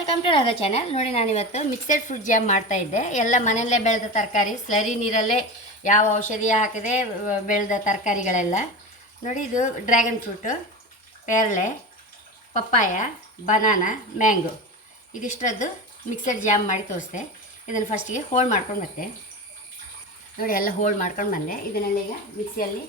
Welcome to Radha channel. ನೋಡಿ, ನಾನಿವತ್ತು mixed fruit jam ಮಾಡ್ತಾಯಿದ್ದೆ. ಎಲ್ಲ ಮನೆಯಲ್ಲೇ ಬೆಳೆದ ತರಕಾರಿ, ಸ್ಲರಿ ನೀರಲ್ಲೇ ಯಾವ ಔಷಧಿ ಹಾಕದೆ ಬೆಳೆದ ತರಕಾರಿಗಳೆಲ್ಲ. ನೋಡಿ, ಇದು ಡ್ರ್ಯಾಗನ್ ಫ್ರೂಟು, ಪೇರಳೆ, ಪಪ್ಪಾಯ, ಬನಾನಾ, ಮ್ಯಾಂಗೋ, ಇದಿಷ್ಟರದ್ದು ಮಿಕ್ಸೆಡ್ ಜಾಮ್ ಮಾಡಿ ತೋರಿಸ್ದೆ. ಇದನ್ನು ಫಸ್ಟಿಗೆ ಹೋಲ್ಡ್ ಮಾಡ್ಕೊಂಡು ಬರ್ತೆ. ನೋಡಿ, ಎಲ್ಲ ಹೋಲ್ಡ್ ಮಾಡ್ಕೊಂಡು ಬಂದೆ. ಇದನ್ನೆಲ್ಲೀಗ ಮಿಕ್ಸಿಯಲ್ಲಿ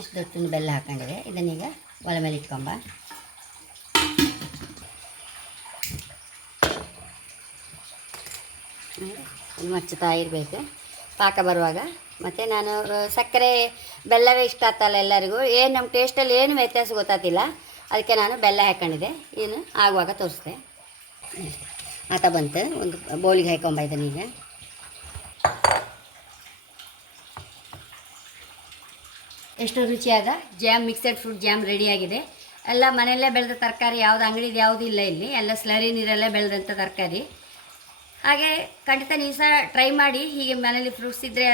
ಇಷ್ಟು ದೊಡ್ಡ ಬೆಲ್ಲ ಹಾಕೊಂಡಿದೆ. ಇದನ್ನೀಗ ಒಲೆ ಮೇಲೆ ಇಟ್ಕೊಂಬ. ಮಚ್ಚುತ್ತಾ ಇರಬೇಕು ಪಾಕ ಬರುವಾಗ. ಮತ್ತು ನಾನು ಸಕ್ಕರೆ ಬೆಲ್ಲವೇ ಇಷ್ಟ ಆಗ್ತಲ್ಲ ಎಲ್ಲರಿಗೂ. ಏನು ನಮ್ಮ ಟೇಸ್ಟಲ್ಲಿ ಏನು ವ್ಯತ್ಯಾಸ ಗೊತ್ತಾಗ್ತಿಲ್ಲ, ಅದಕ್ಕೆ ನಾನು ಬೆಲ್ಲ ಹಾಕ್ಕೊಂಡಿದ್ದೆ. ಏನು ಆಗುವಾಗ ತೋರಿಸ್ದೆ. ಆತ ಬಂತು. ಒಂದು ಬೌಲಿಗೆ ಹಾಕೊಂಬ ಇದನ್ನೀಗ. ಎಷ್ಟು ರುಚಿಯಾದ ಜಾಮ್, ಮಿಕ್ಸೆಡ್ ಫ್ರೂಟ್ ಜಾಮ್ ರೆಡಿಯಾಗಿದೆ. ಎಲ್ಲ ಮನೆಯಲ್ಲೇ ಬೆಳೆದ ತರಕಾರಿ, ಯಾವುದು ಅಂಗಡಿದು ಯಾವುದೂ ಇಲ್ಲ ಇಲ್ಲಿ. ಎಲ್ಲ ಸ್ಲರಿ ನೀರಲ್ಲೇ ಬೆಳೆದಂಥ ತರಕಾರಿ. ಹಾಗೆ ಖಂಡಿತ ನೀವು ಸಹ ಟ್ರೈ ಮಾಡಿ. ಹೀಗೆ ಮನೇಲಿ ಫ್ರೂಟ್ಸ್ ಇದ್ದರೆ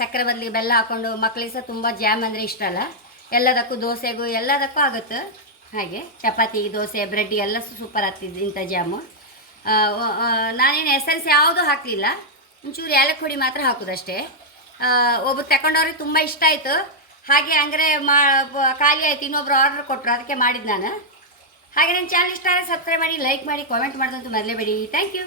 ಸಕ್ಕರೆ ಬದಲಿಗೆ ಬೆಲ್ಲ ಹಾಕ್ಕೊಂಡು, ಮಕ್ಕಳಿಗೆ ಸಹ ತುಂಬ ಜಾಮ್ ಅಂದರೆ ಇಷ್ಟ ಅಲ್ಲ. ಎಲ್ಲದಕ್ಕೂ, ದೋಸೆಗೂ ಎಲ್ಲದಕ್ಕೂ ಆಗುತ್ತೆ. ಹಾಗೆ ಚಪಾತಿ, ದೋಸೆ, ಬ್ರೆಡ್ ಎಲ್ಲ ಸೂಪರ್ ಆಗ್ತಿದ್ದು ಇಂಥ ಜಾಮು. ನಾನೇನು ಎಸೆನ್ಸ್ ಯಾವುದೂ ಹಾಕಲಿಲ್ಲ. ಒಂಚೂರು ಏಲಕ್ಕಿ ಹುಡಿ ಮಾತ್ರ ಹಾಕೋದಷ್ಟೇ. ಒಬ್ಬರು ತಗೊಂಡವ್ರಿಗೆ ತುಂಬ ಇಷ್ಟ ಆಯಿತು. ಹಾಗೆ ಹಂಗಾರೆ ಖಾಲಿ ಆಯಿತು, ಇನ್ನೊಬ್ರು ಆರ್ಡರ್ ಕೊಟ್ಟರು, ಅದಕ್ಕೆ ಮಾಡಿದ್ದು ನಾನು. ಹಾಗೆ ನನ್ನ ಚಾನಲ್ ಇಷ್ಟ ಆದರೆ ಸಬ್ಸ್ಕ್ರೈಬ್ ಮಾಡಿ, ಲೈಕ್ ಮಾಡಿ, ಕಾಮೆಂಟ್ ಮಾಡೋದಂತೂ ಮರಲೇಬೇಡಿ. Thank you.